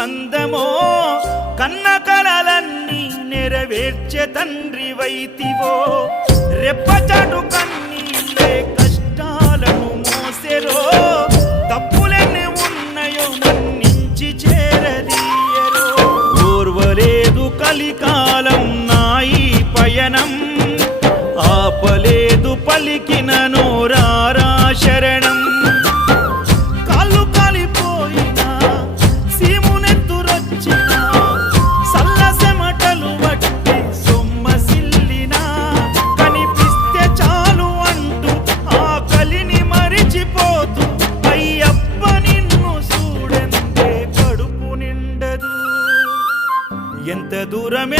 బంధమో కన్న కలలన్నీ నెరవేర్చే తండ్రి వైతివో రెప్పచాటు కన్నీళ్ళే కష్టాలను మోసెరో తప్పులెన్ని ఉన్నాయో మన్నించి చేరదీయరో ఓర్వలేదు కలికాలం నాయి పయనం ఆపలేదు పలికిన నోరారా శరణం కాళ్ళు కాలిపోయినా సీమునెత్తురొచ్చినా సల్లసెమటలు వట్టి సొమ్మసిల్లినా కనిపిస్తే చాలు అంటూ ఆకలిని మరిచిపోతూ అయ్యప్ప నిన్ను చూడంతే కడుపు నిండదు ఎంత దూరం